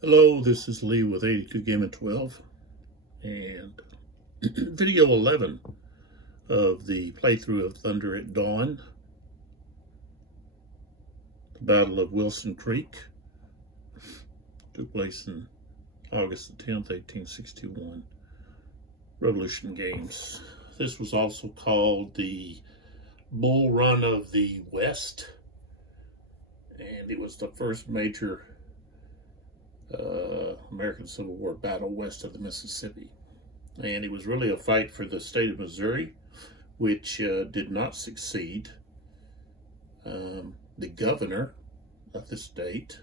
Hello, this is Lee with 82 Gaming 12 and video 11 of the playthrough of Thunder at Dawn, the Battle of Wilson Creek. Took place in August the 10th, 1861. Revolution Games. This was also called the Bull Run of the West, and it was the first major American Civil War battle west of the Mississippi. And it was really a fight for the state of Missouri, which did not succeed. The governor of the state,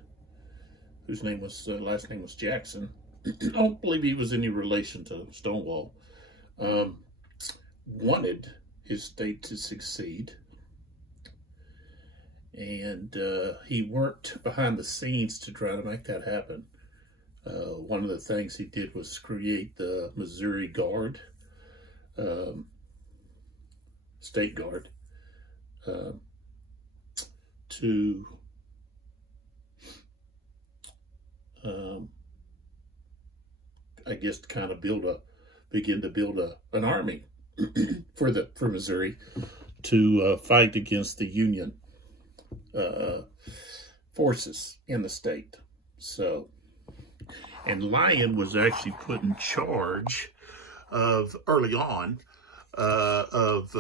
whose name was last name was Jackson, I don't believe he was any relation to Stonewall, wanted his state to succeed. And he worked behind the scenes to try to make that happen. One of the things he did was create the Missouri Guard, State Guard, to I guess to kind of begin to build an army for Missouri to fight against the Union forces in the state. So, and Lyon was actually put in charge of early on of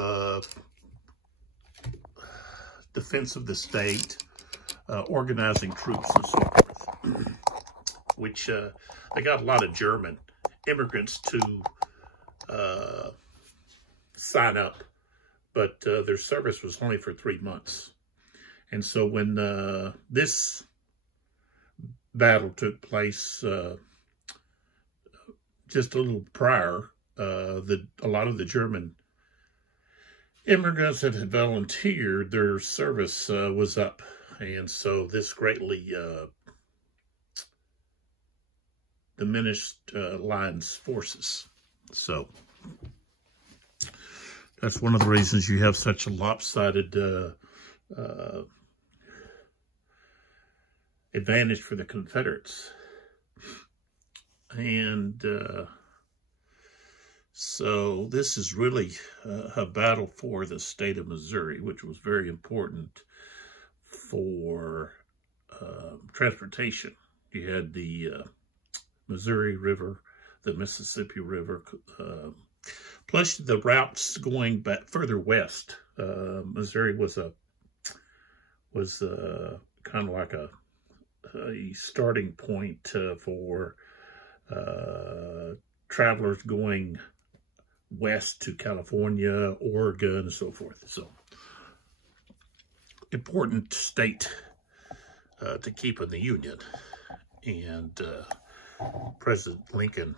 defense of the state, organizing troops and so forth, which they got a lot of German immigrants to sign up, but their service was only for 3 months. And so when this battle took place just a little prior, a lot of the German immigrants that had volunteered, their service was up. And so this greatly diminished Lyon's forces. So that's one of the reasons you have such a lopsided advantage for the Confederates. And so this is really a battle for the state of Missouri, which was very important for transportation. You had the Missouri River, the Mississippi River, plus the routes going back further west. Missouri was kind of like a starting point for travelers going west to California, Oregon, and so forth. So, important state to keep in the Union. And President Lincoln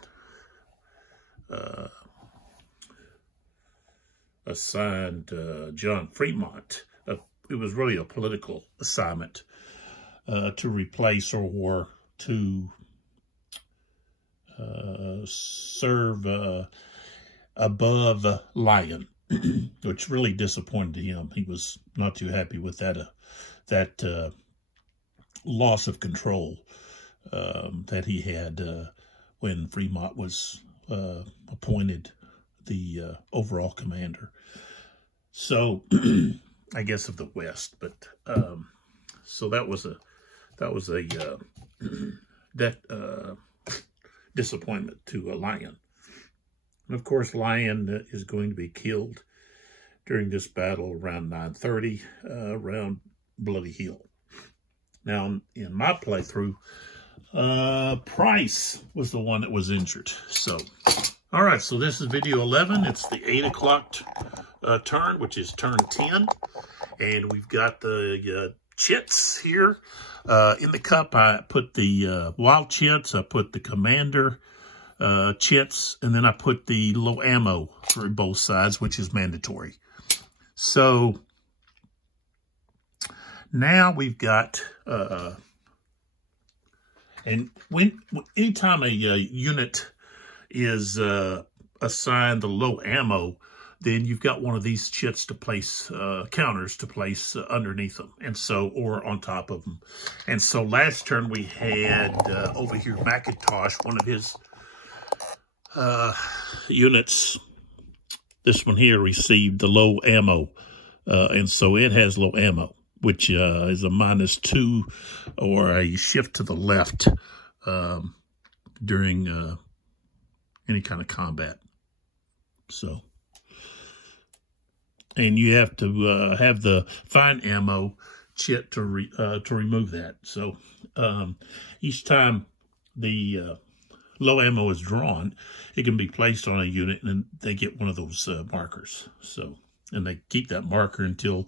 assigned John Fremont. It was really a political assignment to replace or to serve above Lyon, which really disappointed him. He was not too happy with that loss of control that he had when Fremont was appointed the overall commander. So I guess of the West, but so that was a disappointment to Lyon. And of course, Lyon is going to be killed during this battle around 9:30, around Bloody Hill. Now, in my playthrough, Price was the one that was injured. So, all right, so this is video 11. It's the 8 o'clock turn, which is turn 10. And we've got the chits here. In the cup, I put the wild chits, I put the commander chits, and then I put the low ammo for both sides, which is mandatory. So now we've got, and anytime a unit is assigned the low ammo, then you've got one of these chits to place, counters to place underneath them, and so, or on top of them. And so last turn we had over here Macintosh, one of his units. This one here received the low ammo, and so it has low ammo, which is a -2 or a shift to the left during any kind of combat. So, and you have to have the fine ammo chit to remove that. So each time the low ammo is drawn, it can be placed on a unit, and they get one of those markers. So, and they keep that marker until,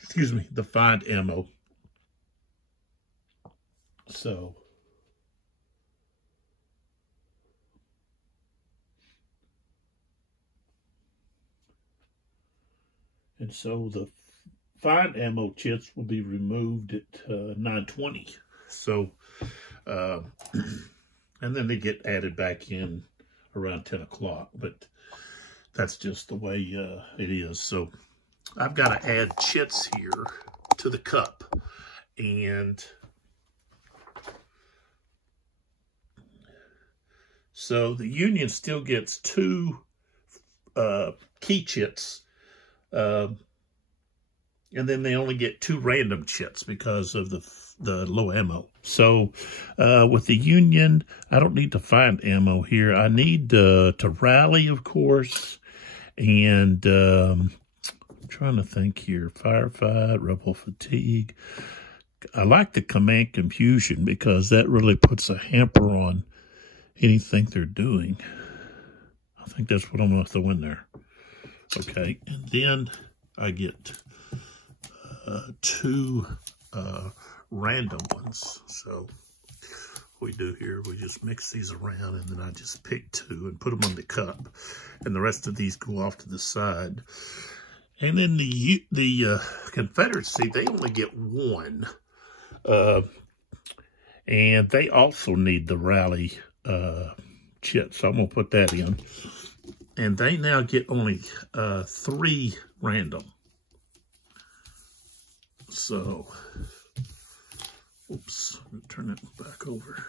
excuse me, the fine ammo. So, and so the fine ammo chits will be removed at 9:20. So, and then they get added back in around 10 o'clock. But that's just the way it is. So I've got to add chits here to the cup. And so the Union still gets 2 key chits. And then they only get 2 random chits because of the low ammo. So with the Union, I don't need to find ammo here. I need to rally, of course. And I'm trying to think here. Firefight, rebel fatigue. I like the command confusion because that really puts a hamper on anything they're doing. I think that's what I'm going to throw in there. Okay, and then I get 2 random ones. So what we do here, we just mix these around, and then I just pick 2 and put them on the cup, and the rest of these go off to the side. And then the Confederacy, they only get 1, and they also need the rally chit, so I'm gonna put that in. And they now get only 3 random. So, oops, let me turn it back over.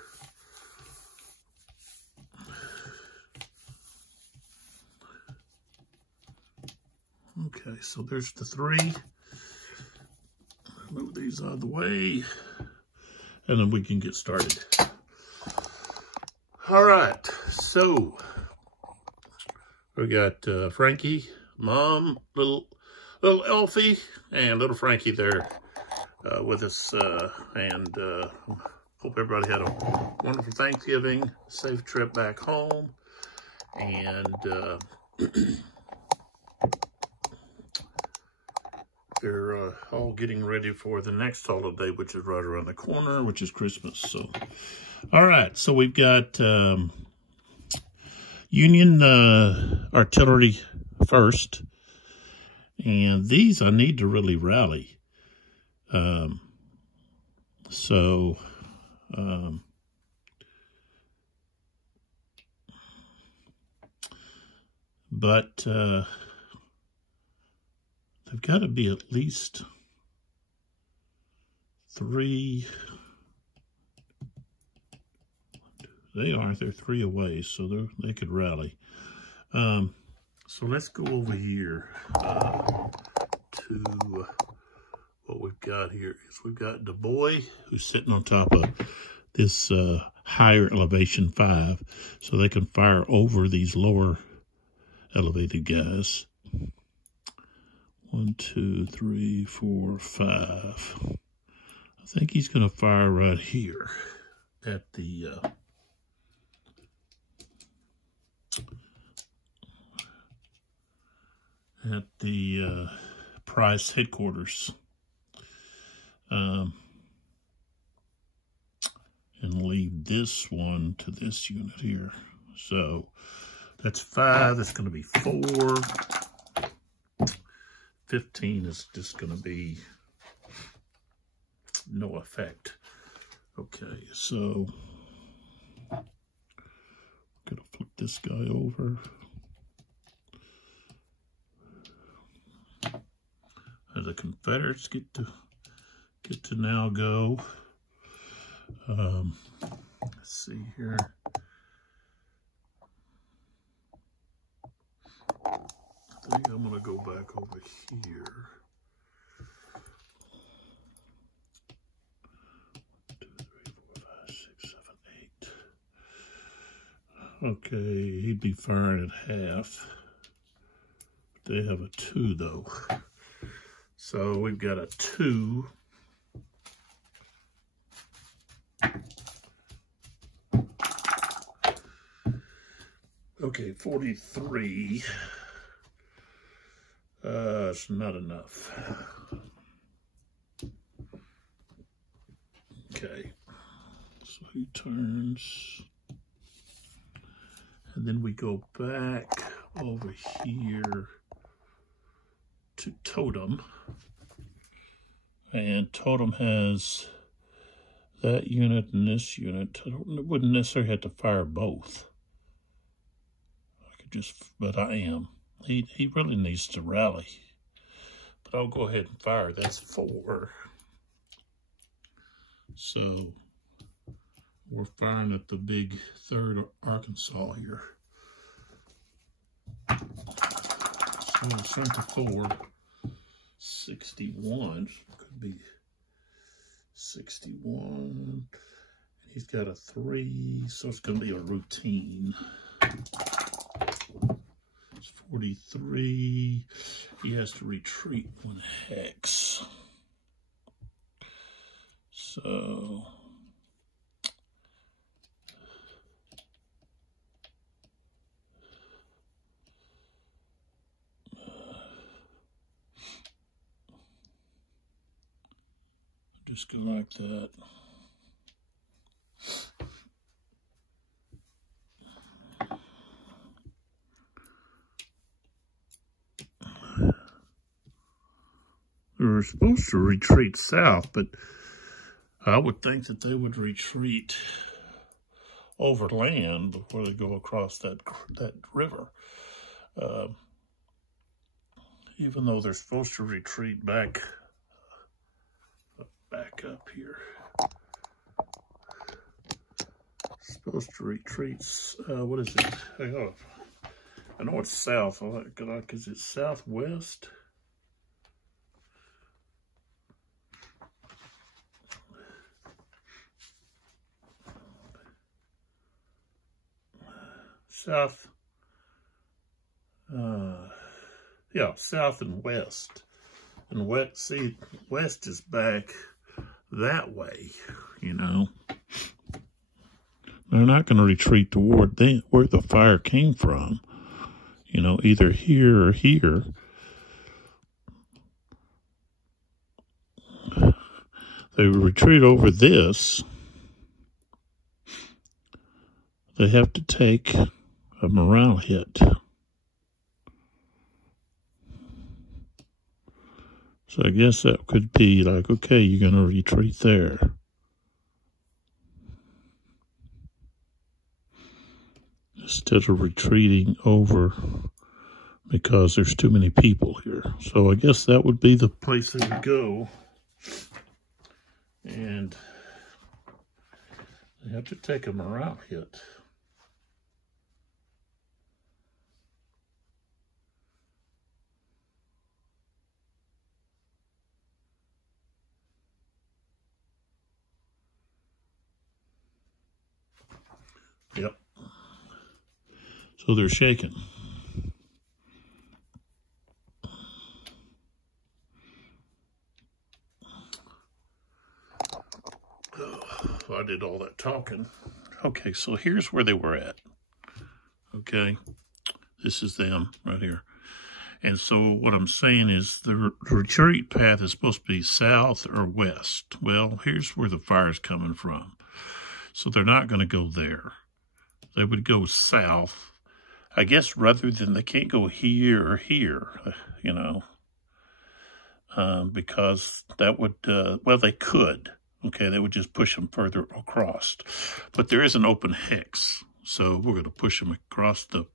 Okay, so there's the 3. Move these out of the way, and then we can get started. All right, so we got Frankie, Mom, little Elfie, and little Frankie there with us. And hope everybody had a wonderful Thanksgiving, safe trip back home. And they're all getting ready for the next holiday, which is right around the corner, which is Christmas. So, all right, so we've got Union artillery first, and these I need to really rally. But they've got to be at least 3. They're 3 away, so they could rally. So let's go over here to what we've got here. We've got Du Bois, who's sitting on top of this higher elevation 5, so they can fire over these lower elevated guys. 1, 2, 3, 4, 5. I think he's going to fire right here at the Price headquarters, and leave this one to this unit here. So that's 5. That's going to be 4. 15 is just going to be no effect. Okay, so I'm going to flip this guy over. Confederates get to now go. Let's see here. I think I'm gonna go back over here. 1, 2, 3, 4, 5, 6, 7, 8. Okay, he'd be firing at half. They have a 2 though. So we've got a 2. Okay, 43. It's not enough. Okay, so he turns. And then we go back over here to Totem. And Totem has that unit and this unit. I wouldn't necessarily have to fire both. I could just, but I am. He really needs to rally. But I'll go ahead and fire. That's 4. So we're firing at the big 3rd Arkansas here. So center forward, 61. Could be 61. He's got a 3, so it's going to be a routine. 43, he has to retreat 1 hex. So, just go like that. They were supposed to retreat south, but I would think that they would retreat overland before they go across that river. Even though they're supposed to retreat back up here. Supposed to retreat, what is it? I know it's south. Is it southwest? South, yeah, south and west. And west is back that way, you know. They're not going to retreat toward where the fire came from, you know, either here or here. They retreat over this. They have to take a morale hit. So I guess that could be like, okay, you're going to retreat there. Instead of retreating over because there's too many people here. So I guess that would be the place they would go. And they have to take a morale hit. Yep. So they're shaking. I did all that talking. Okay, so here's where they were at. Okay, this is them right here. And so what I'm saying is the retreat path is supposed to be south or west. Well, here's where the fire's coming from. So they're not going to go there. They would go south. I guess rather than they can't go here or here, you know, because that would, well, they could. Okay, they would just push them further across. But there is an open hex, so we're going to push them across the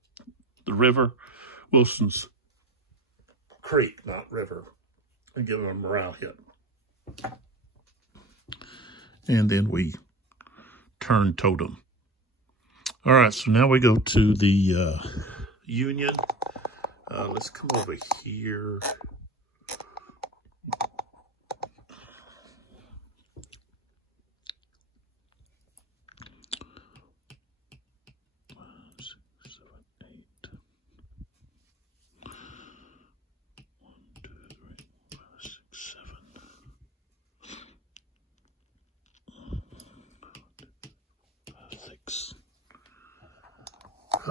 river, Wilson's Creek, not river. and give him a morale hit. And then we turn totem. All right, so now we go to the union. Let's come over here.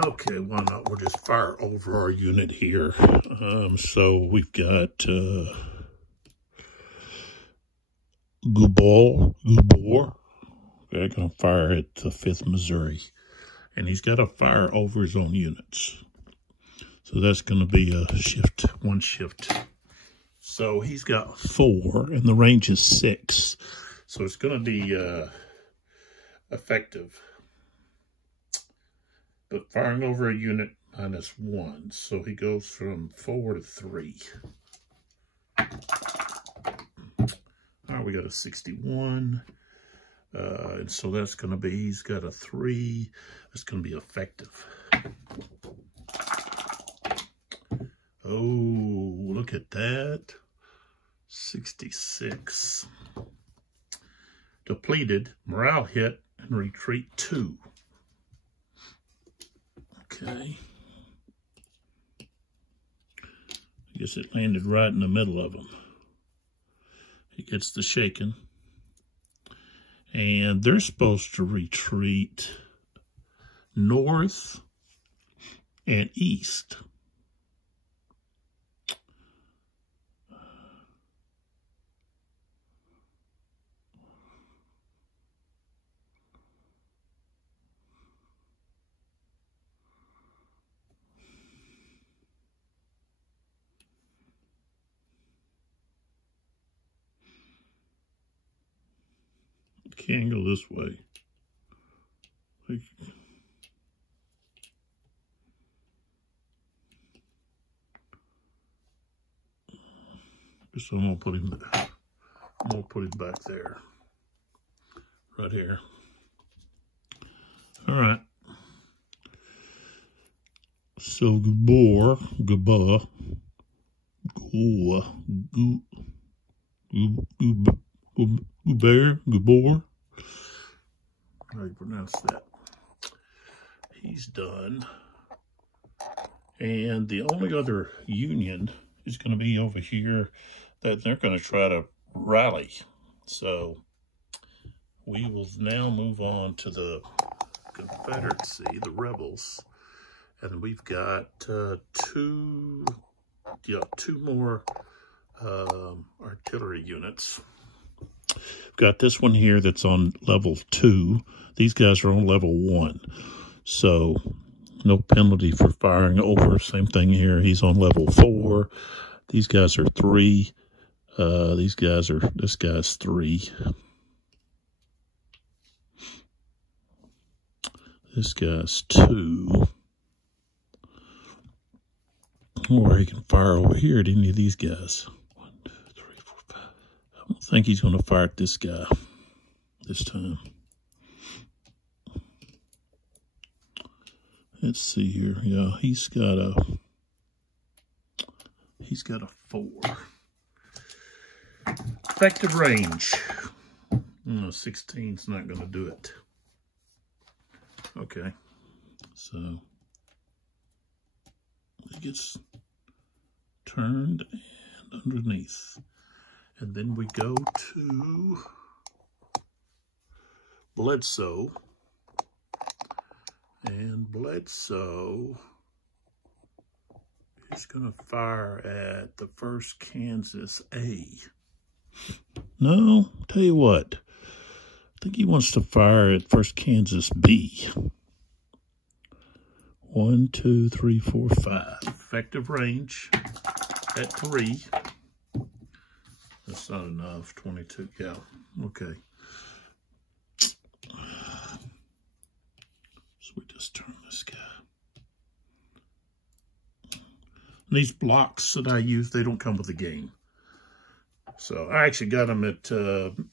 Okay, why not? We'll just fire over our unit here. So we've got Gubor. Okay, gonna fire at the 5th Missouri. And he's got to fire over his own units. So that's gonna be a shift, 1 shift. So he's got 4 and the range is 6. So it's gonna be effective. But firing over a unit -1. So he goes from 4 to 3. All right, we got a 61. And so that's going to be, he's got a 3. That's going to be effective. Oh, look at that. 66. Depleted, morale hit, and retreat 2. Okay. I guess it landed right in the middle of them. He gets the shaking. And they're supposed to retreat north and east. Can't go this way. So I'm gonna put him back. I'm gonna put him back there. Right here. All right. So Gubor, how do you pronounce that? He's done. And the only other union is going to be over here that they're going to try to rally. So we will now move on to the Confederacy, the rebels. And we've got two more artillery units. We've got this one here that's on level 2. These guys are on level 1. So no penalty for firing over. Same thing here. He's on level 4. These guys are 3. This guy's 3. This guy's 2. Or he can fire over here at any of these guys. 1, 2, 3, 4, 5. I don't think he's going to fire at this guy this time. Let's see here. Yeah, he's got a 4. Effective range. 16's not going to do it. Okay, so he gets turned and underneath. And then we go to Bledsoe. And Bledsoe is going to fire at the 1st Kansas A. No, tell you what. I think he wants to fire at 1st Kansas B. 1, 2, 3, 4, 5. Effective range at 3. That's not enough. 22. Yeah. Okay. So we just turn this guy. And these blocks that I use, they don't come with the game. So I actually got them at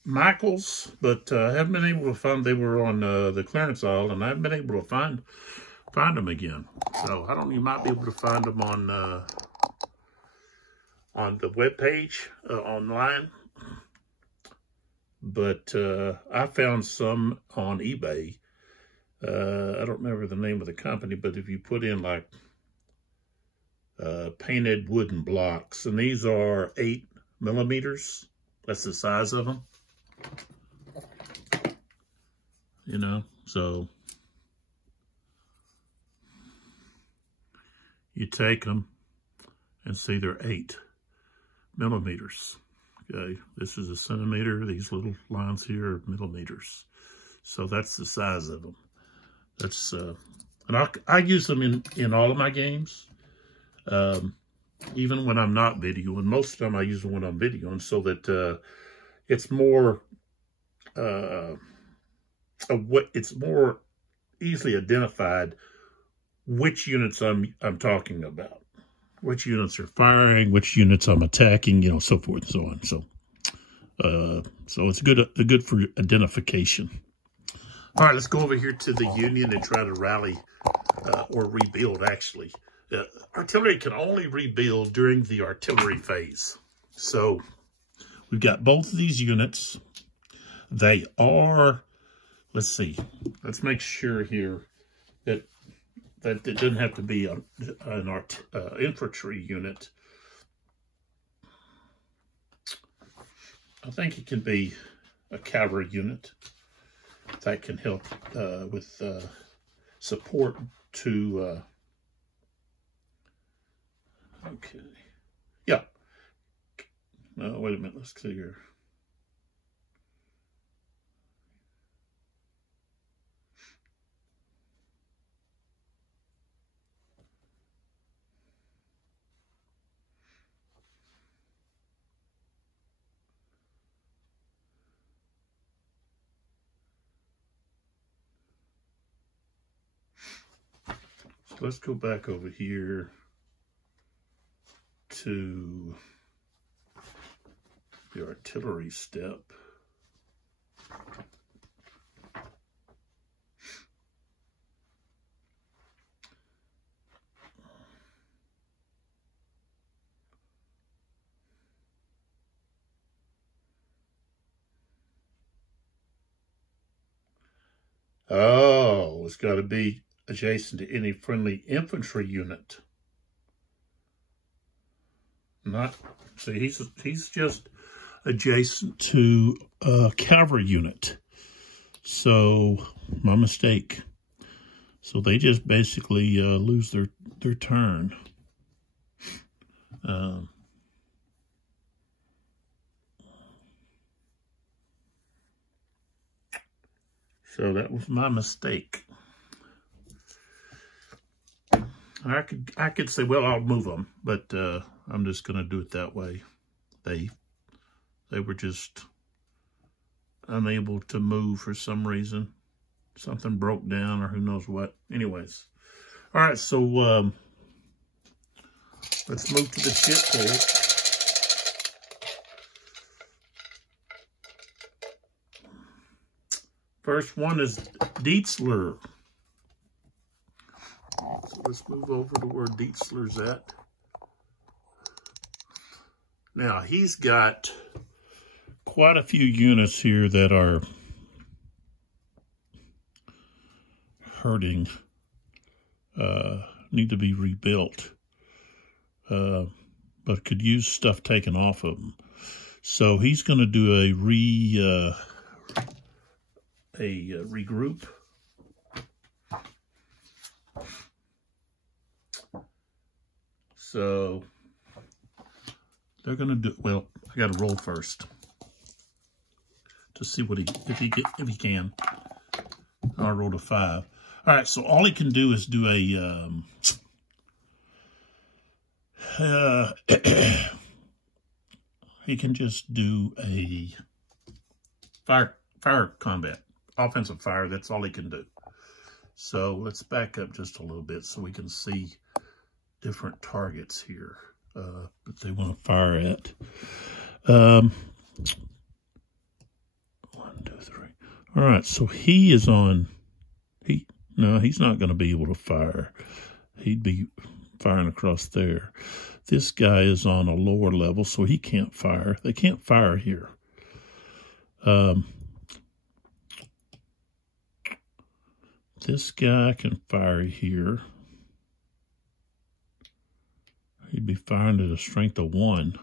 Michael's, but I haven't been able to find. They were on the clearance aisle, and I haven't been able to find them again. So I don't know. You might be able to find them on the webpage online. But I found some on eBay. I don't remember the name of the company, but if you put in like painted wooden blocks, and these are 8 millimeters. That's the size of them. You know, so you take them and see they're 8 millimeters. Okay, this is a centimeter. These little lines here are millimeters. So that's the size of them. That's and I use them in all of my games, even when I'm not videoing. Most of the time I use them when I'm videoing, so that it's more it's more easily identified which units I'm talking about, which units are firing, which units I'm attacking, you know, so forth and so on. So it's good for identification. All right, let's go over here to the Union and try to rally or rebuild, actually. Artillery can only rebuild during the artillery phase. So we've got both of these units. They are, let's see, let's make sure here that it doesn't have to be an infantry unit. I think it can be a cavalry unit. That can help with support to, okay, yeah. No, wait a minute, let's see here. So let's go back over here to the artillery step. Oh, it's got to be adjacent to any friendly infantry unit. Not, see, he's just adjacent to a cavalry unit. So, my mistake. So they just basically lose their turn. So that was my mistake. I could say, well, I'll move them, but I'm just going to do it that way. They were just unable to move for some reason. Something broke down or who knows what. Anyways. All right, so let's move to the chip pull. First one is Dietzler. So let's move over to where Dietzler's at. Now, he's got quite a few units here that are hurting, need to be rebuilt, but could use stuff taken off of them. So he's going to do a regroup. So they're going to do, well, I got to roll first to see what if he can. I rolled a 5. All right, so all he can do is do a he can just do a fire combat, offensive fire. That's all he can do. So let's back up just a little bit so we can see different targets here that they want to fire at. 1, 2, 3. All right, so he is on. No, he's not going to be able to fire. He'd be firing across there. This guy is on a lower level, so he can't fire. They can't fire here. This guy can fire here. He'd be firing at a strength of 1.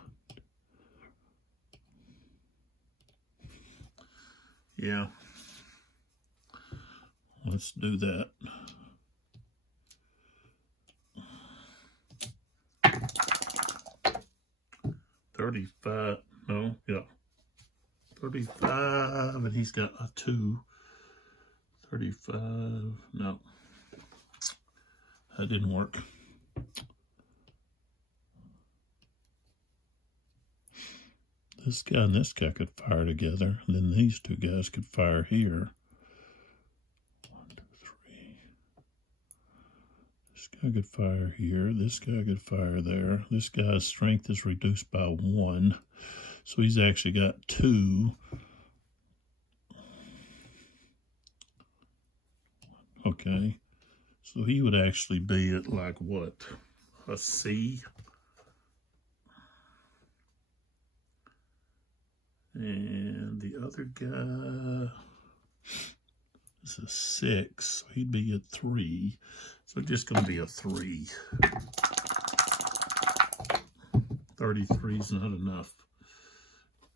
Yeah. Let's do that. $35. No, yeah. 35, and he's got a 2. 35. No. That didn't work. This guy and this guy could fire together, and then these two guys could fire here. 1, 2, 3. This guy could fire here. This guy could fire there. This guy's strength is reduced by 1. So he's actually got 2. Okay. So he would actually be at like what? A C? And the other guy is a 6. So he'd be at 3. So just going to be a 3. 33 is not enough.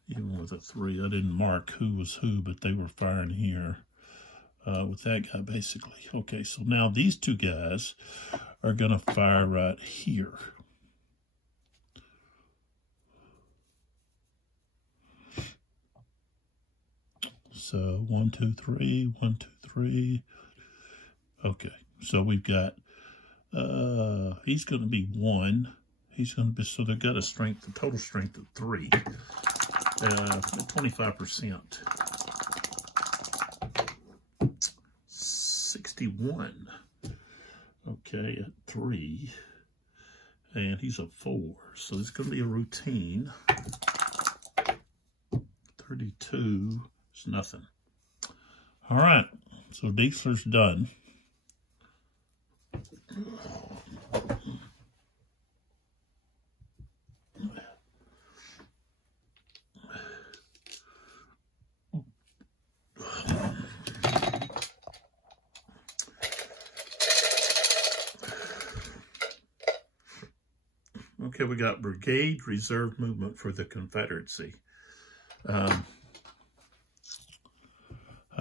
Even with a 3, I didn't mark who was who, but they were firing here with that guy, basically. Okay, so now these two guys are going to fire right here. So 1, 2, 3, 1, 2, 3. Okay, so we've got, he's going to be 1. He's going to be, so they've got a strength, a total strength of 3. 25%. 61. Okay, at 3. And he's a 4. So it's going to be a routine. 32 is nothing. All right, so Diesler's done. Okay, we got Brigade Reserve Movement for the Confederacy. I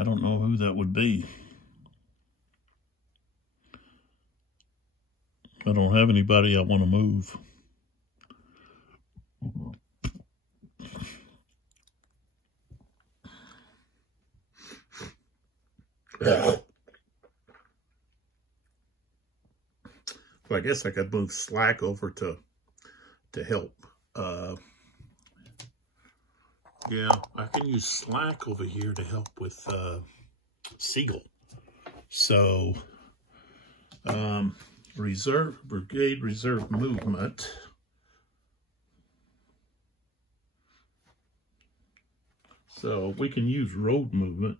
don't know who that would be. I don't have anybody I want to move. Well, I guess I could move Slack over to help. Yeah, I can use Slack over here to help with Siegel. So, Brigade Reserve Movement. So we can use road movement,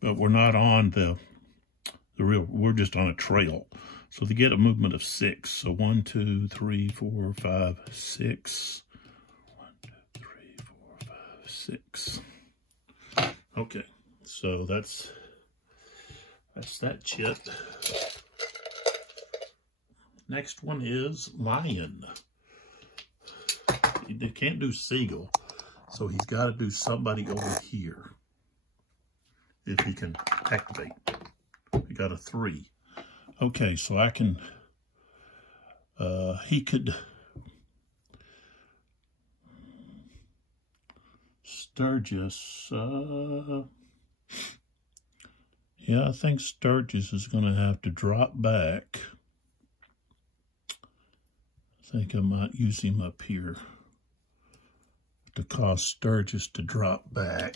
but we're not on the real, we're just on a trail. So they get a movement of 6. So 1, 2, 3, 4, 5, 6. 1, 2, 3, 4, 5, 6. Okay, so that's that chit. Next one is Lion. He can't do Seagull, so he's got to do somebody over here if he can activate. We got a 3. Okay, so I can, he could, Sturgis, yeah, I think Sturgis is going to have to drop back. I think I might use him up here to cause Sturgis to drop back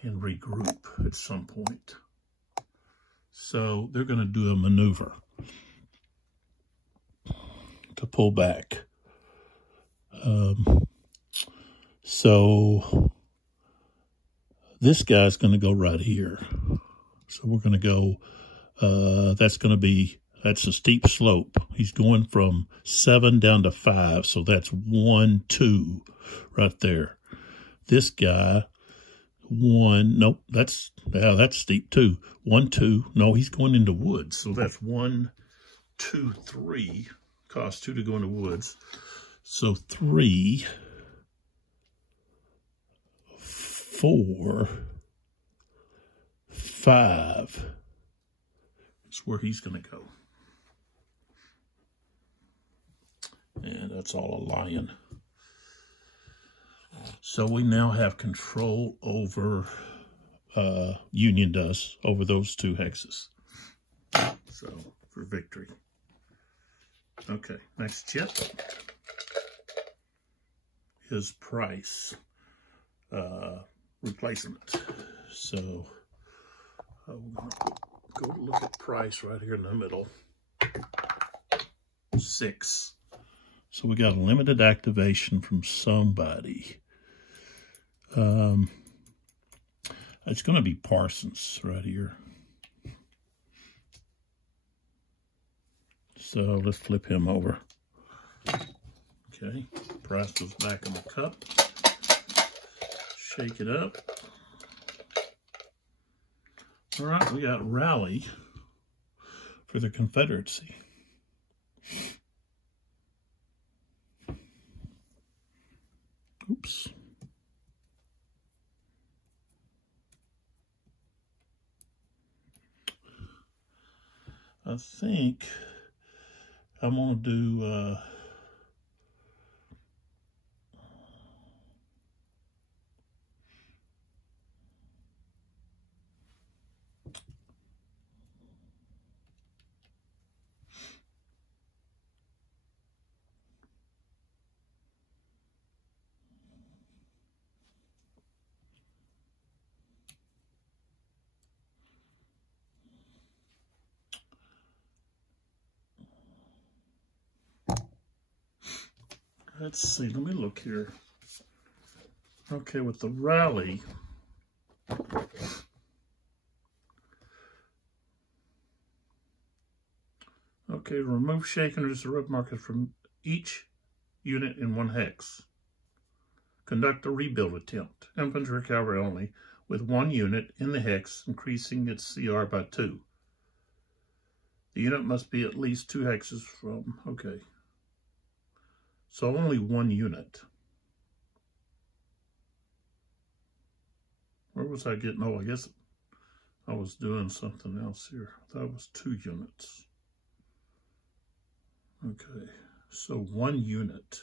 and regroup at some point. So they're going to do a maneuver to pull back. So this guy's going to go right here. So we're going to go, that's a steep slope. He's going from 7 down to 5. So that's 1, 2 right there. This guy, 1, nope, that's steep too. 1, 2, no, he's going into woods. So that's 1, 2, 3. Costs 2 to go into woods. So 3, 4, 5 is where he's going to go. And that's all a lion. So we now have control over, Union does, over those 2 hexes. So, for victory. Okay, next chip is price replacement. So, we're going to go look at price right here in the middle. 6. So we got a limited activation from somebody. It's going to be Parsons right here. So let's flip him over. Okay, price goes back in the cup. Shake it up. All right, we got Rally for the Confederacy. Oops. I think I'm going to do let's see, let me look here. Okay, with the Rally, okay, remove shaken or disrupt markers from each unit in 1 hex. Conduct a rebuild attempt, infantry or cavalry only, with 1 unit in the hex, increasing its CR by 2. The unit must be at least 2 hexes from, okay. So only 1 unit. Where was I getting? Oh, I guess I was doing something else here. I thought it was 2 units. Okay, so 1 unit.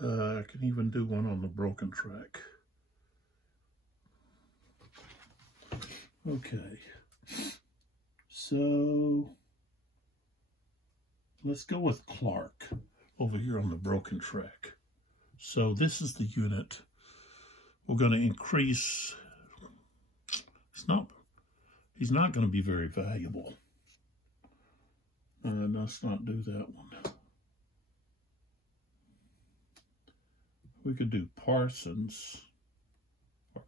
I can even do one on the broken track. Okay, so let's go with Clark over here on the broken track. So this is the unit. We're going to increase. He's not going to be very valuable. Let's not do that one. We could do Parsons or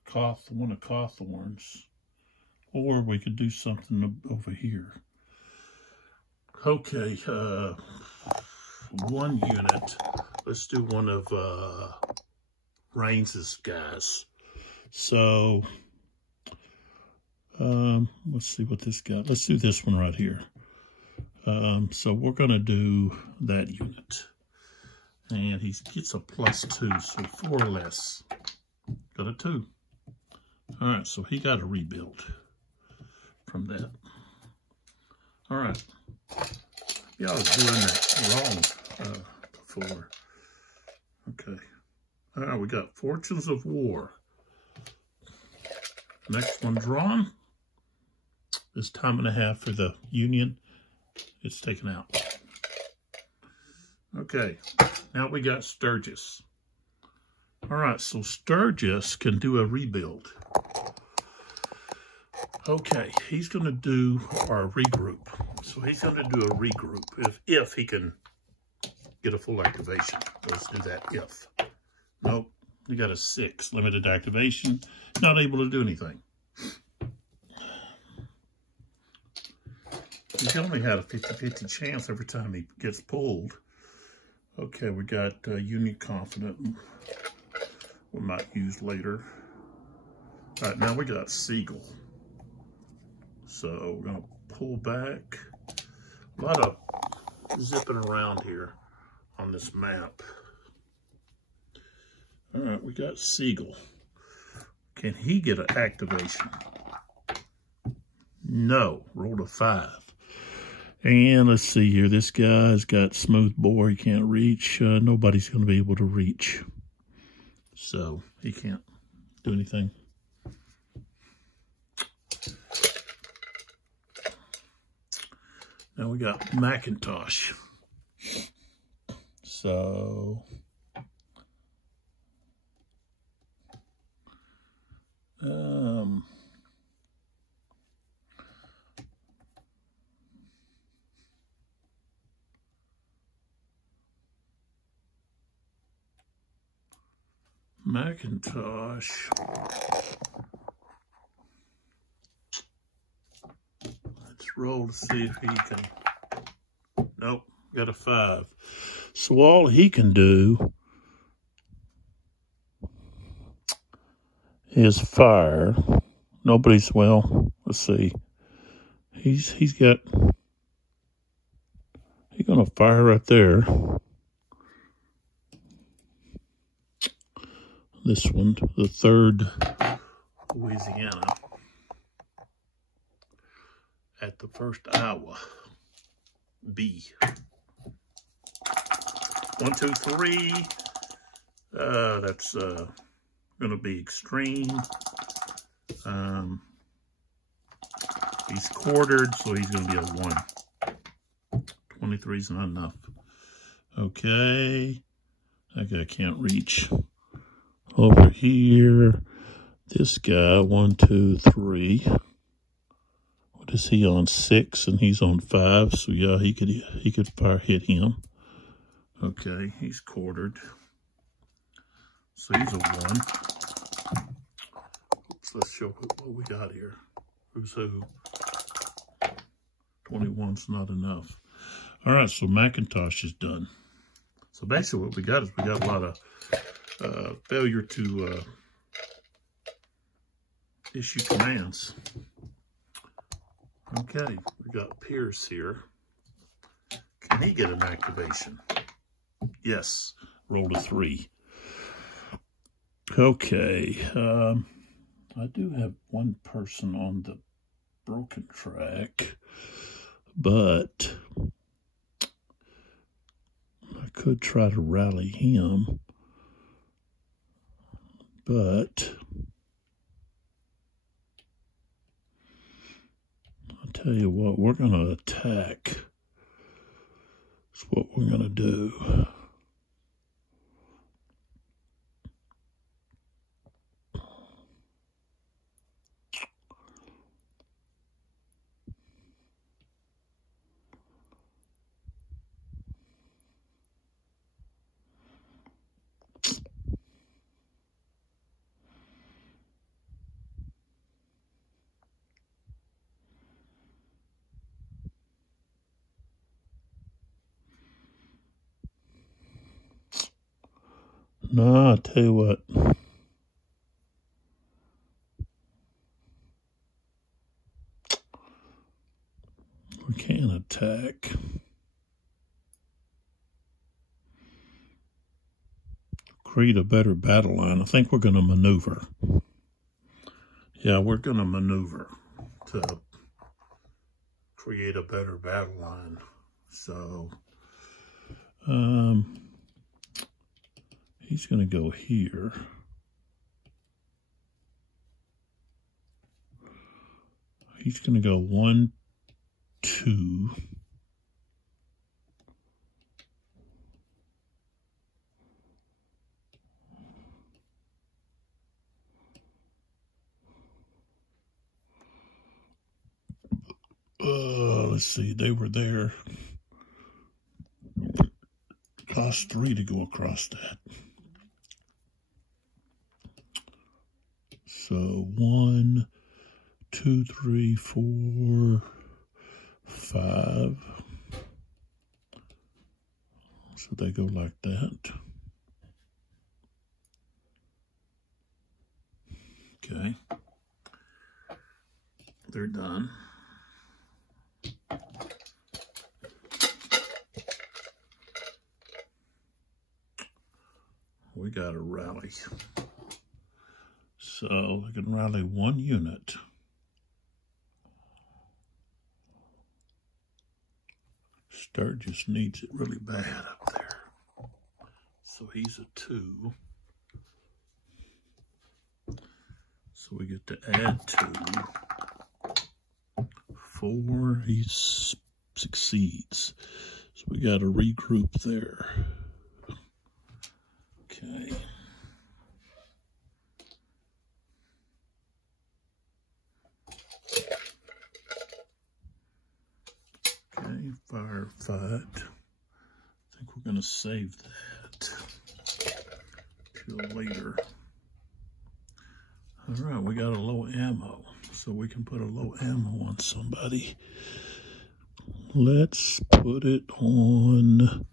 one of Cawthorn's, or we could do something over here. Okay, 1 unit. Let's do one of Raines's guys. So, let's see what this got. Let's do this one right here. So we're going to do that unit. And he gets a +2, so 4 less. Got a 2. All right, so he got a rebuild from that. All right. Yeah, I was doing that wrong before. Okay. All right, we got Fortunes of War. Next one drawn. This time and a half for the Union. It's taken out. Okay, now we got Sturgis. All right, so Sturgis can do a rebuild. Okay, he's going to do our regroup. So he's going to do a regroup if he can get a full activation. Let's do that if. Nope, you got a 6. Limited activation. Not able to do anything. He only had a 50-50 chance every time he gets pulled. Okay, we got Union Confident. We might use later. All right, now we got Seagull. So we're gonna pull back. A lot of zipping around here on this map. All right, we got Seagull. Can he get an activation? No, rolled a 5. And let's see here, this guy's got smooth bore, he can't reach. Nobody's gonna be able to reach. So he can't do anything. Now we got Macintosh. So Macintosh. Let's roll to see if he can. Nope, got a 5. So all he can do is fire. Nobody's, well, let's see. He's gonna fire right there. This one, the 3rd Louisiana at the 1st Iowa. B. 1, 2, 3. That's gonna be extreme. He's quartered, so he's gonna be a 1. 23 is not enough. Okay. That guy can't reach. Over here, this guy, 1, 2, 3. What is he on? 6, and he's on 5. So yeah, he could fire hit him. Okay, he's quartered. So he's a 1. Oops, let's show what we got here. Who's who? 21's not enough. All right, so Macintosh is done. So basically what we got is we got a lot of failure to issue commands. Okay, we got Pierce here. Can he get an activation? Yes, rolled a 3. Okay, I do have one person on the broken track, but I could try to rally him. But I'll tell you what, we're going to attack. That's what we're going to do. No, I'll tell you what. We can attack. Create a better battle line. I think we're going to maneuver. Yeah, we're going to maneuver to create a better battle line. So, he's going to go here. He's going to go 1, 2. Let's see, they were there. cost 3 to go across that. So 1, 2, 3, 4, 5. So they go like that. Okay. They're done. We got to rally. So we can rally 1 unit. Sturgis needs it really bad up there. So he's a 2. So we get to add 2. 4, he succeeds. So we got to regroup there. Okay. Okay, firefight. I think we're going to save that till later. All right, we got a low ammo, so we can put a low ammo on somebody. Let's put it on...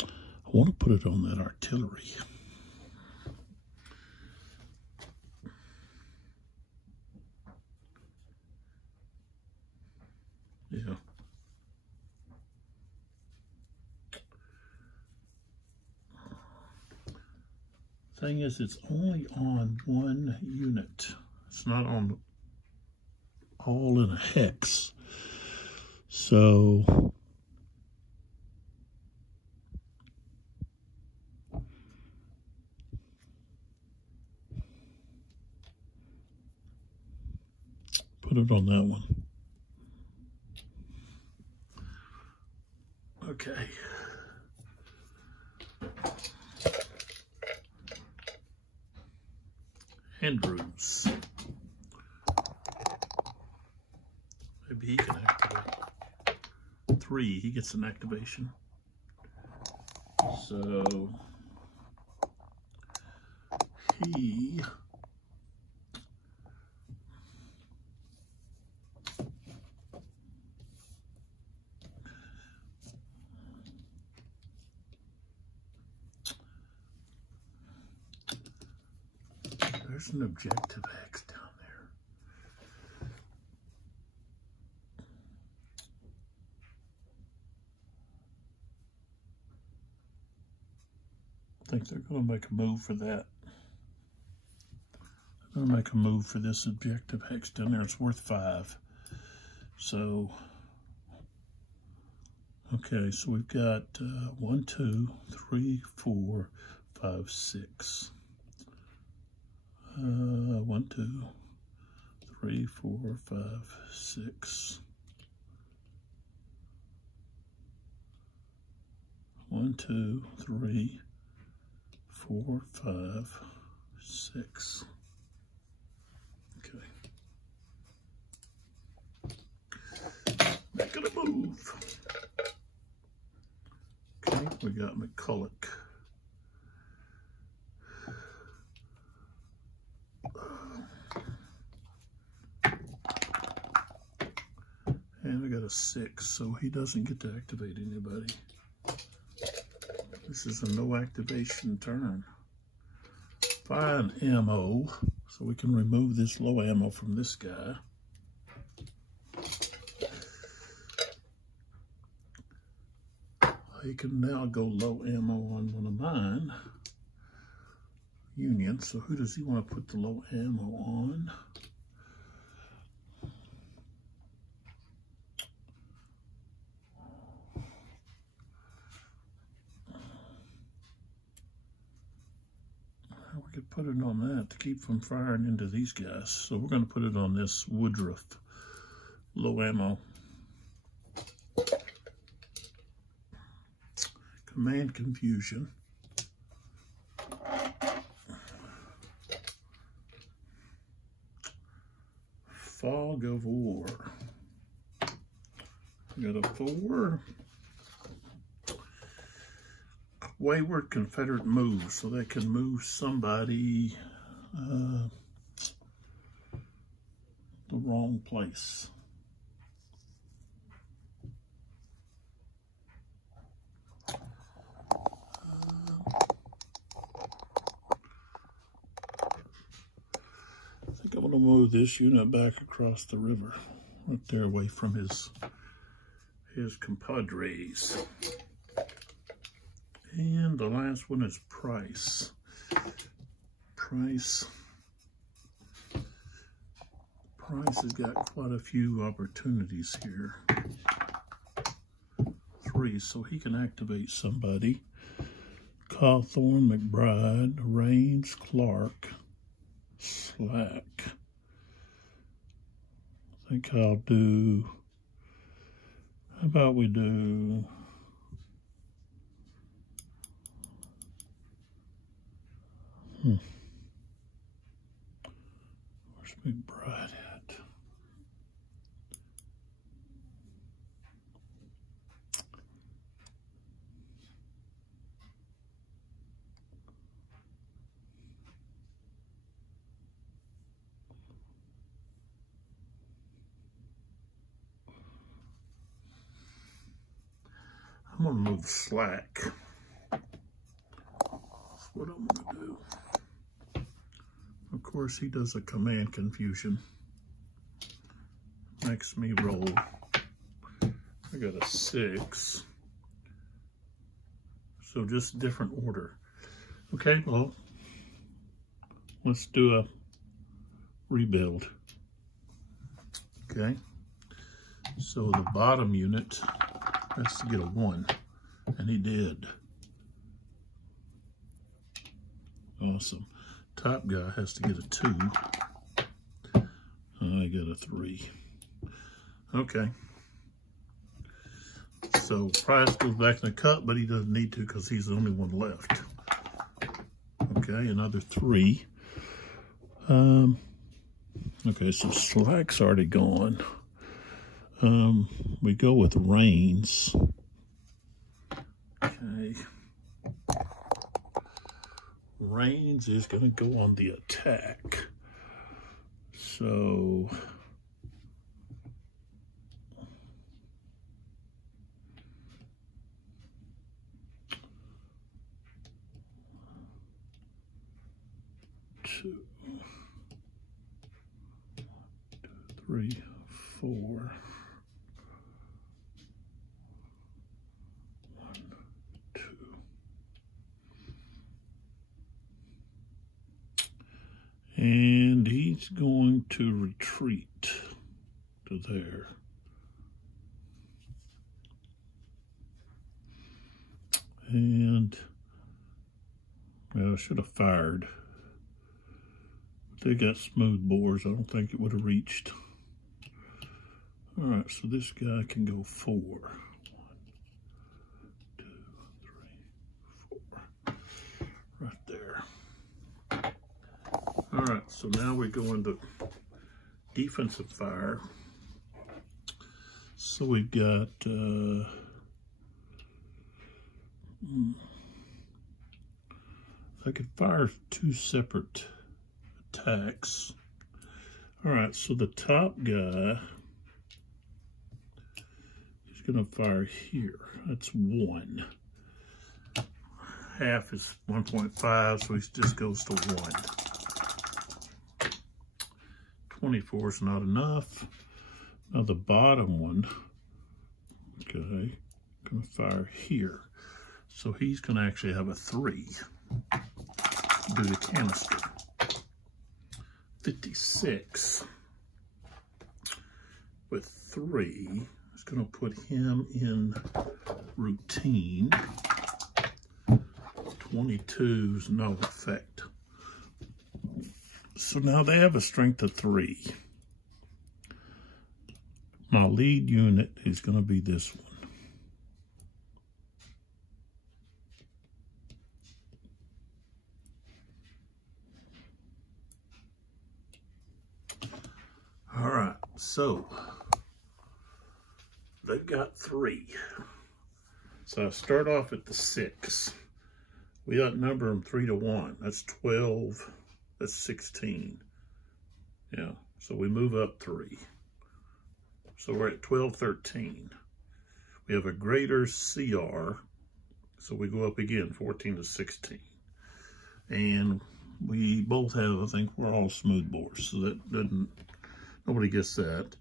I want to put it on that artillery. Yeah. Thing is, it's only on 1 unit. It's not on all in a hex. So put it on that one. Okay. Andrews. Maybe he can activate. 3, he gets an activation. So he there's an objective X down there. I think they're going to make a move for that. They're going to make a move for this objective hex down there. It's worth 5. So, okay, so we've got 1, 2, 3, 4, 5, 6. 1, 2, 3, 4, 5, 6. 1, 2, 3, 4, 5, 6. Okay. Making a move. Okay, we got McCulloch. And we got a 6, so he doesn't get to activate anybody. This is a no activation turn. Fine ammo, so we can remove this low ammo from this guy. He can now go low ammo on one of mine. Union, so who does he want to put the low ammo on? We could put it on that to keep from firing into these guys. So we're going to put it on this Woodruff low ammo. Command confusion. Fog go 4. Got a 4. Wayward Confederate move, so they can move somebody the wrong place. I think I'm going to move this unit back across the river, right there away from his compadres. And the last one is Price. Price has got quite a few opportunities here. 3, so he can activate somebody. Cawthorn, McBride, Raines, Clark, Slack. I think I'll do, how about we do, where's McBride at? I'm going to move Slack. That's what I'm going to do. Of course, he does a command confusion. Makes me roll. I got a 6. So just different order. Okay, well, let's do a rebuild. Okay. So the bottom unit has to get a 1, and he did. Awesome. Top guy has to get a 2. I got a 3. Okay. So Price goes back in the cup, but he doesn't need to because he's the only one left. Okay, another 3. Okay, so Slack's already gone. We go with Raines. Okay. Raines is going to go on the attack. So two, 3, 4. 1, 2. And he's going to retreat to there. And, well, I should have fired. But they got smooth bores. I don't think it would have reached. All right, so this guy can go 4. 1, 2, 3, 4. Right there. All right, so now we go into defensive fire. So we've got I could fire 2 separate attacks. All right, so the top guy is going to fire here. That's 1. Half is 1.5, so he just goes to 1. 24 is not enough. Now the bottom one, okay, going to fire here. So he's going to actually have a 3. Do the canister. 56 with 3 is going to put him in routine. 22 is no effect. So now they have a strength of 3. My lead unit is going to be this one. All right, So they've got 3. So I start off at the 6. We outnumber them 3 to 1. That's 12. That's 16. Yeah. So we move up 3. So we're at 12, 13. We have a greater CR. So we go up again, 14 to 16. And we both have, I think we're all smooth bores. So that doesn't, nobody gets that.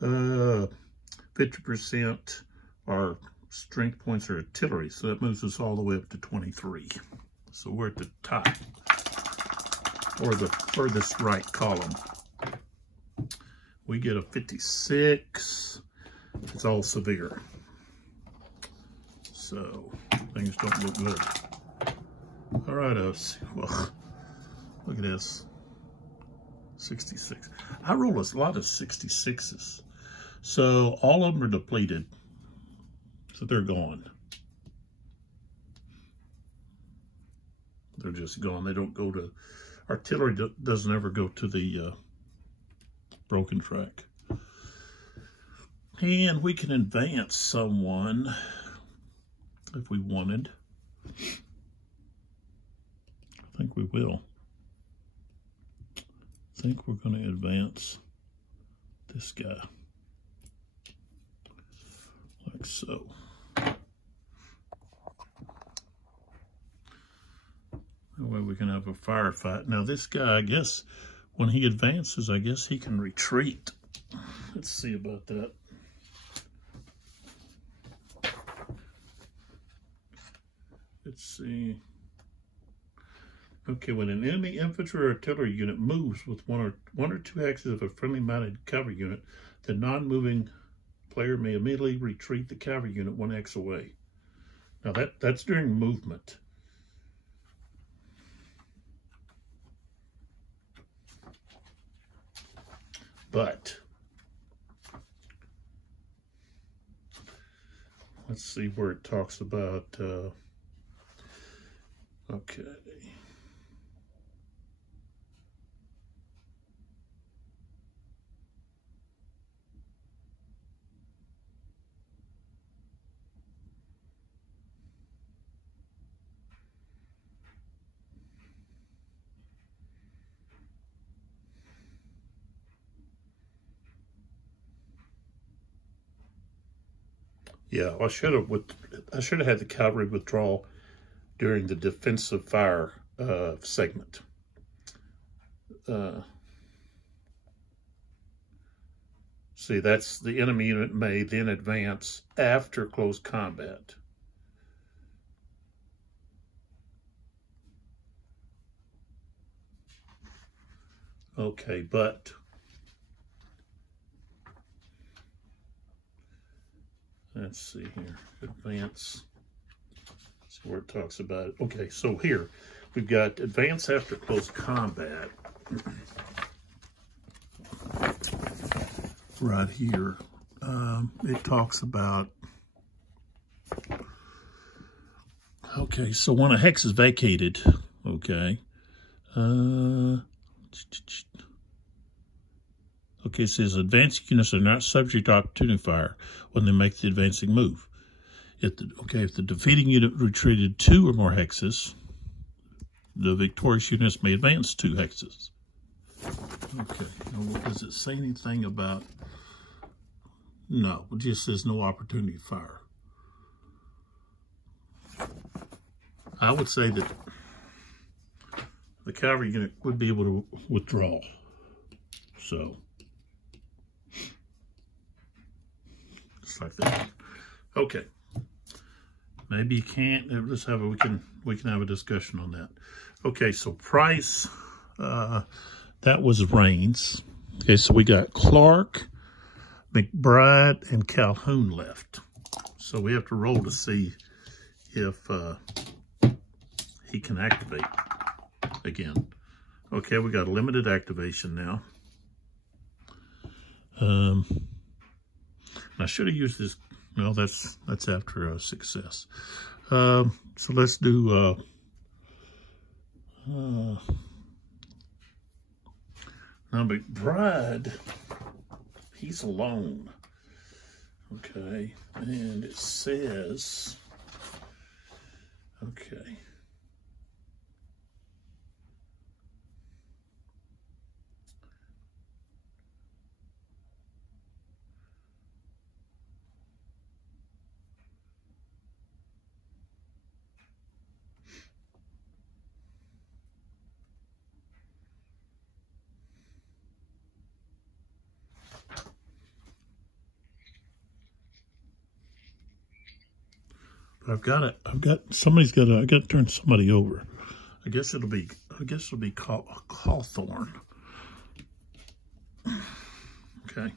50% are strength points or artillery. So that moves us all the way up to 23. So we're at the top, or the furthest right column. We get a 56. It's all severe. So things don't look good. All right, well, look at this. 66. I roll a lot of 66s. So all of them are depleted. So they're gone. They're just gone. They don't go to, artillery doesn't ever go to the broken track. And we can advance someone if we wanted. I think we will. I think we're going to advance this guy. Like so. That way we can have a firefight. Now this guy, I guess, when he advances, I guess he can retreat. Let's see about that. Let's see. Okay, when an enemy infantry or artillery unit moves with one or two axes of a friendly mounted cavalry unit, the non-moving player may immediately retreat the cavalry unit 1 X away. Now that's during movement. But let's see where it talks about, okay. Yeah, I should have had the cavalry withdraw during the defensive fire segment. See, that's the enemy unit may then advance after close combat. Okay, but let's see here, advance, see where it talks about it. Okay, so here, we've got advance after close combat. Right here, it talks about, okay, so when a hex is vacated, okay, okay, it says advancing units are not subject to opportunity fire when they make the advancing move. If the defeating unit retreated 2 or more hexes, the victorious units may advance 2 hexes. Okay, now does it say anything about, no, it just says no opportunity fire. I would say that the cavalry unit would be able to withdraw, so. Like that. Okay. Maybe you can't. Let's have we can have a discussion on that. Okay, so Price, that was Rains. Okay, so we got Clark, McBride, and Calhoun left. So we have to roll to see if he can activate again. Okay, we got a limited activation now. I should have used this. No, that's after a success. So let's do. Now McBride he's alone. Okay, and it says, okay. But I got to turn somebody over. I guess it'll be Cawthorn. Okay.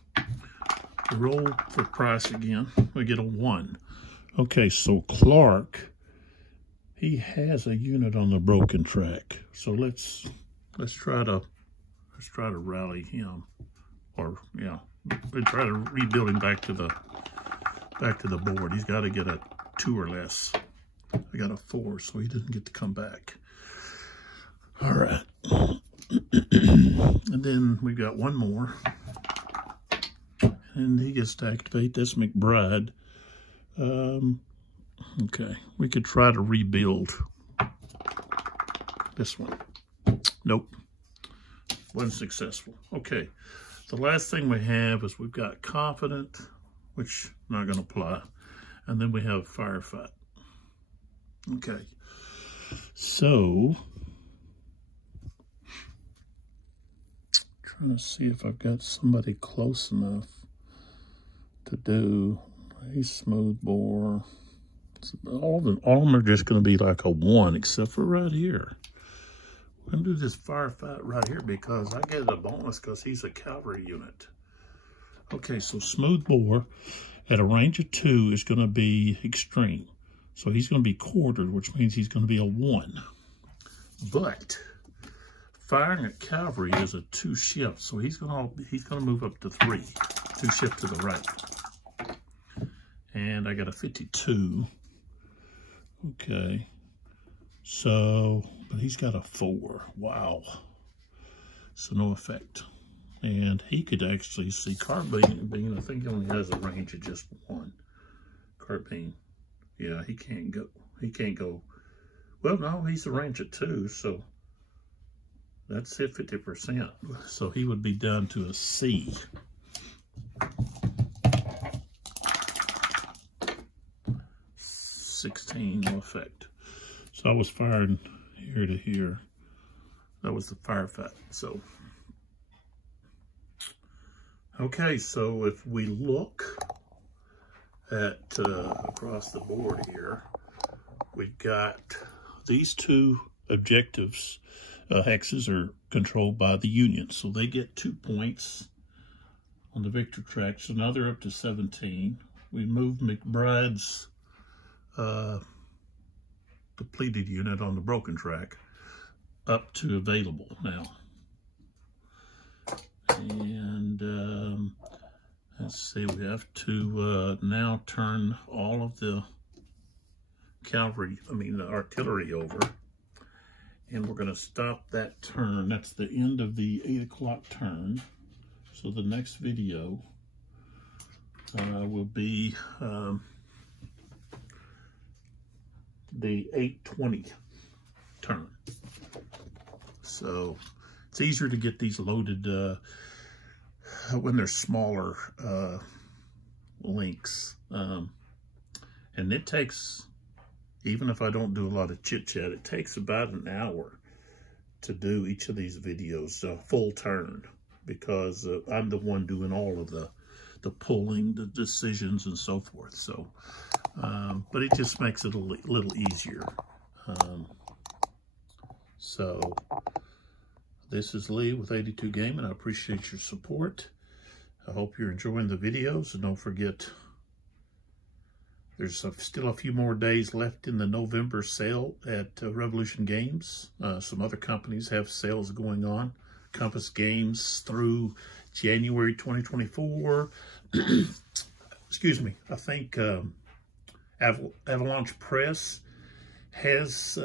Roll for price again. We get a 1. Okay, so Clark, he has a unit on the broken track. So let's try to rally him. Or yeah, we try to rebuild him back to the board. He's got to get a 2 or less. I got a 4, so he doesn't get to come back. All right. And then we've got one more. And he gets to activate. That's McBride. Okay. We could try to rebuild this one. Nope. Wasn't successful. Okay. The last thing we have is we've got Confident, which I'm not going to apply. And then we have Firefight. Okay. So, trying to see if I've got somebody close enough to do a smooth bore. All of them are just going to be like a 1, except for right here. We're going to do this Firefight right here because I get a bonus because he's a cavalry unit. Okay, so smooth bore at a range of 2 is going to be extreme. So he's going to be quartered, which means he's going to be a 1. But firing at cavalry is a 2 shift, so he's going to move up to 3. 2 shift to the right. And I got a 52. Okay. So, but he's got a 4. Wow. So no effect. And he could actually see Carbine, I think he only has a range of just 1. Carbine. Yeah, he can't go. He can't go. Well, no, he's a range of 2, so that's it, 50%. So he would be down to a C. $16, no effect. So I was firing here to here. That was the Firefight. So, okay, so if we look at across the board here, we've got these 2 objectives. Hexes are controlled by the Union, so they get 2 points on the victory track. So now they're up to 17. We moved McBride's depleted unit on the broken track up to available now. And let's see, we have to now turn all of the the artillery over. And we're going to stop that turn. That's the end of the 8 o'clock turn. So the next video will be the 8:20 turn. So it's easier to get these loaded when they're smaller links. And it takes, even if I don't do a lot of chit-chat, it takes about an hour to do each of these videos, full turn, because I'm the one doing all of the pulling, the decisions, and so forth. So, but it just makes it a little easier. So, this is Lee with 82 Gaming. I appreciate your support. I hope you're enjoying the videos, and don't forget, there's still a few more days left in the November sale at Revolution Games. Some other companies have sales going on. Compass Games through January 2024. Excuse me. I think Avalanche Press has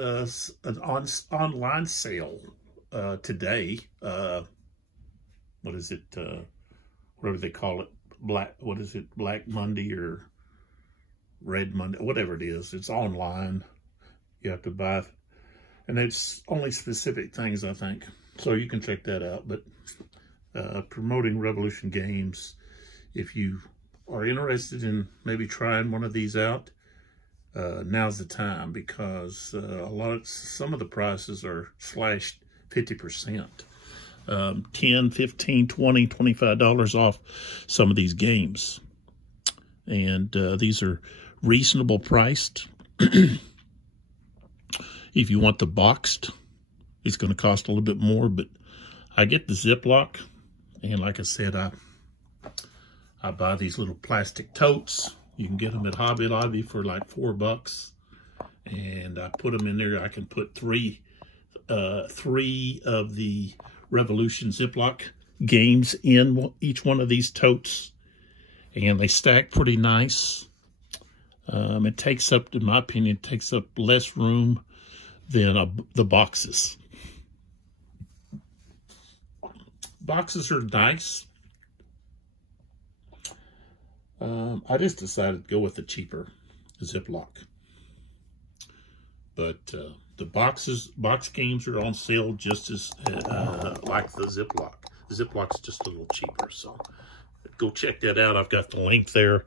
an online sale today. What is it? whatever they call it, what is it, Black Monday or Red Monday, whatever it is. It's online. You have to buy, and it's only specific things, I think. So you can check that out. But promoting Revolution Games, if you are interested in maybe trying one of these out, now's the time, because some of the prices are slashed 50%. 10, 15, 20, $25 off some of these games. And these are reasonable priced. If you want the boxed, it's going to cost a little bit more, but I get the Ziploc, and like I said, I buy these little plastic totes. You can get them at Hobby Lobby for like $4, and I put them in there. I can put three of the Revolution Ziploc games in each one of these totes, and they stack pretty nice. It takes up, in my opinion, it takes up less room than the boxes. Boxes are nice. I just decided to go with the cheaper Ziploc. But the box games are on sale just as like the Ziploc. The Ziploc's just a little cheaper, so go check that out. I've got the link there.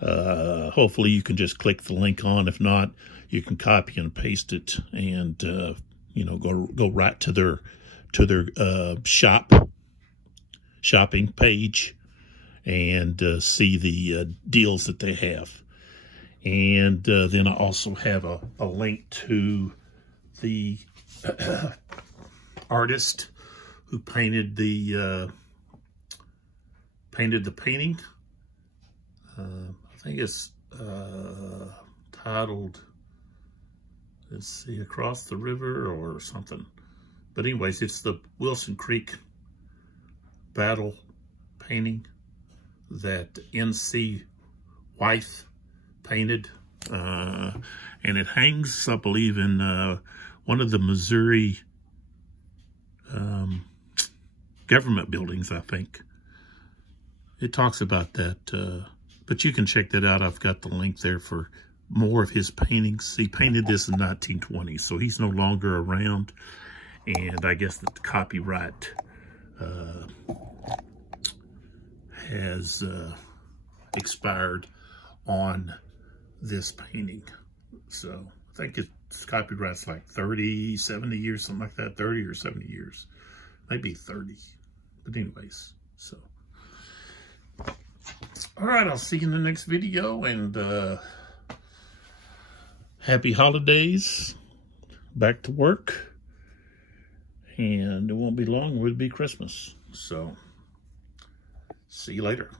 Hopefully you can just click the link on. If not, you can copy and paste it, and you know, go right to their shopping page, and see the deals that they have. And then I also have a link to the artist who painted the painting. I think it's titled, let's see, Across the River or something. But anyways, it's the Wilson Creek battle painting that N.C. Wythe painted. And it hangs, I believe, in one of the Missouri government buildings, I think. It talks about that, but you can check that out. I've got the link there for more of his paintings. He painted this in 1920, so he's no longer around, and I guess that the copyright has expired on this painting. So I think its copyright's like 30, 70 years, something like that, 30 or 70 years, maybe 30. But anyways, so. All right, I'll see you in the next video, and happy holidays, back to work, and it won't be long, it'll be Christmas. So, see you later.